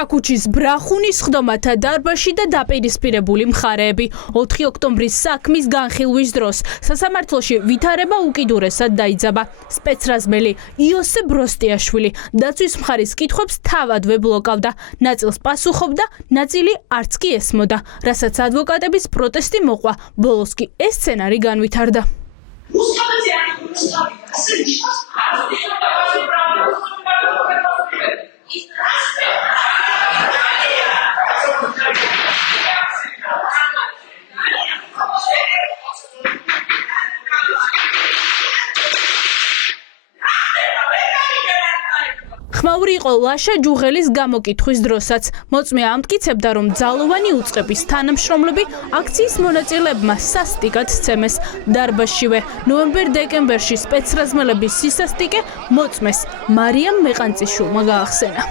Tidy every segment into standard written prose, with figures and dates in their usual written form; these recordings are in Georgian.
ჩაქუჩის ბრახუნის ხდომათა დარბაზში და დაპირისპირებული მხარეები 4 ოქტომბრის საქმის განხილვის დროს სასამართლოში ვითარება უკიდურესად დაიძაბა. სპეცრაზმელი იოსებ ბროსტიაშვილი დაცვის მხარის კითხვებს თავადვე ბლოკავდა. ნაწილს პასუხობდა, ნაწილი არც კი ესმოდა, რასაც ადვოკატების პროტესტი მოყვა. ბოლოს კი ეს სცენარი განვითარდა. ხმაური იყო ლაშა ჯუღელის გამოკითხვის დროსაც. მოწმე ამტკიცებდა, რომ ძალოვანი უწყების თანამშრომლები აქციის მონაწილეებმა სასტიკად სცემეს. დარბაზშივე ნოემბერ-დეკემბერში სპეცრაზმელების სისასტიკე მოწმეს მარიამ მეყანწიშვილმა გაახსენა.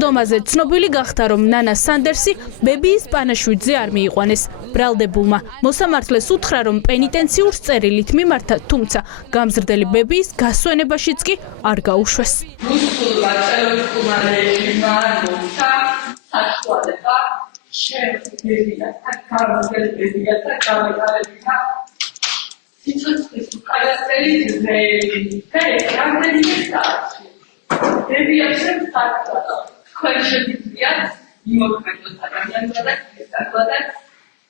ხდომაზე ცნობილი გახდა, რომ ნანა სანდერსი ბებიის პანაშვიდზე არ მიიყვანეს. ბრალდებულმა მოსამართლეს უთხრა, რომ პენიტენციურ წერილით მიმართა, თუმცა გამზრდელი ბებიის გასვენებაშიც კი არ გაუშვეს.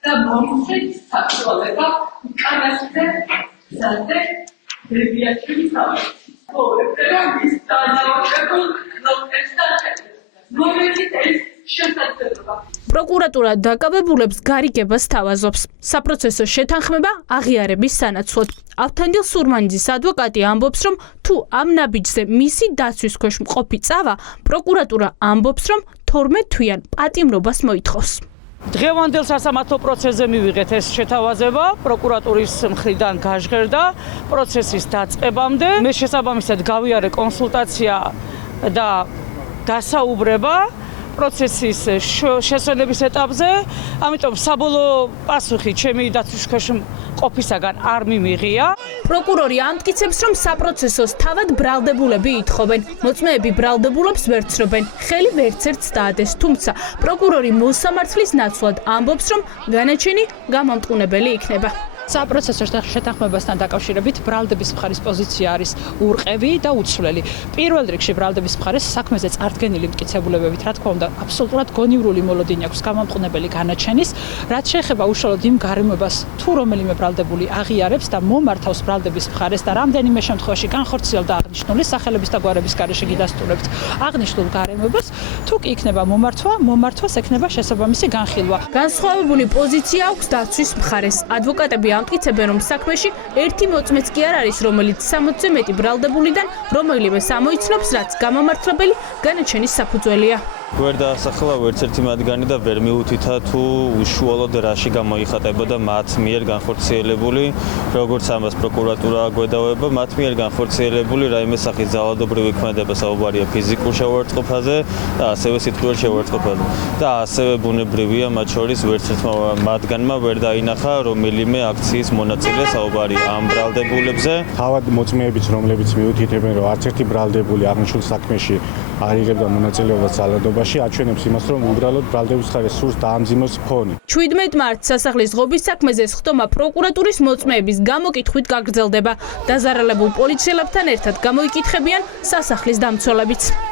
და მომხდით საშუალება უკანასკნელ გზაზე ბებიაშვილი თავისი ცხოვრება მის დაჯავებულ ნოყესთან მომენტით ეს შესაძლებლობა. პროკურატურა დაკავებულებს გარიგებას თავაზობს. საპროცესო შეთანხმება აღიარების სანაცვლოდ. ავთანდილ სურმანიძის ადვოკატი ამბობს, რომ თუ ამ ნაბიჯზე მისი დაცვის ქვეშ მყოფი წავა, პროკურატურა ამბობს, რომ 12 თვიან პატიმრობას მოითხოვს. დღევანდელ სასამართლო პროცესზე მივიღეთ ეს შეთავაზება, პროკურატურის მხრიდან გაჟღერდა პროცესის დაწყებამდე. მე შესაბამისად გავიარე კონსულტაცია და დასაუბრება პროცესის შესვენების ეტაპზე, ამიტომ საბოლოო პასუხი ჩემი დაცვის ქვეშ მყოფისაგან არ მიმიღია. პროკურორი ამტკიცებს, რომ საპროცესოს თავად ბრალდებულები ითხოვენ. მოწმეები ბრალდებულებს ვერ ცნობენ, ხელი ვერცერთს დაადეს, თუმცა პროკურორი მოსამართლის ნაცვლად ამბობს, რომ განაჩენი გამამტყუნებელი იქნება. საპროცესო შეთანხმებასთან დაკავშირებით ბრალდების მხარის პოზიცია არის ურყევი და უცვლელი. პირველ რიგში ბრალდების მხარეს საქმეზე წარდგენილი მტკიცებულებებით, რა თქმა უნდა, აბსოლუტურად გონივრული მოლოდინი აქვს გამამტყუნებელი განაჩენის, რაც შეეხება უშუალოდ იმ გარემოებას, თუ რომელიმე ბრალდებული აღიარებს და მომართავს ბრალდების მხარეს და რამდენიმე შემთხვევაში განხორციელდა აღნიშნული სახელების და გვარების გარეშე გიდასტურებთ აღნიშნულ გარემოებას, თუ კი იქნება მომართვას ექნება შესაბამისი განხილვა. განსხვავებული პოზიცია აქვს დაცვის მხარეს. ადვოკატები ამტკიცებენ, რომ საქმეში ერთი მოწმეც კი არ არის, რომელიც 60-ზე მეტი ბრალდებულიდან რომელიმე ამოიცნობს, რაც გამამართლებელი განაჩენის საფუძველია. ვერ დაასახელა ვერცერთი მათგანი და ვერ მიუთითა თუ უშუალოდ რაში გამოიხატებოდა მათ მიერ განხორციელებული, როგორც ამას პროკურატურა გვედავება, მათ მიერ განხორციელებული რაიმე სახის ძალადობრივი ქმედება, საუბარია ფიზიკურ შეუერთყოფაზე და ასევე სიტყვიერ შეუერთყოფაზე. და ასევე ბუნებრივია მათ შორის ვერცერთმა მათგანმა ვერ დაინახა რომელიმე აქციის მონაწილე, საუბარია ამ ბრალდებულებზე. თავად მოწმეებიც, რომლებიც მიუთითებენ, რომ არც ერთი ბრალდებული აღნიშნულ საქმეში არ იღებდა მონაწილეობას ძალადობაში, აჩვენებს იმას, რომ უბრალოდ ბრალდების მხარეს სურს დაამძიმოს ფონი. 17 მარტს სასახლის ღობის საქმეზე ხდომა პროკურატურის მოწმეების გამოკითხვით გაგრძელდება. დაზარალებულ პოლიციელებთან ერთად გამოიკითხებიან სასახლის დამცველებიც.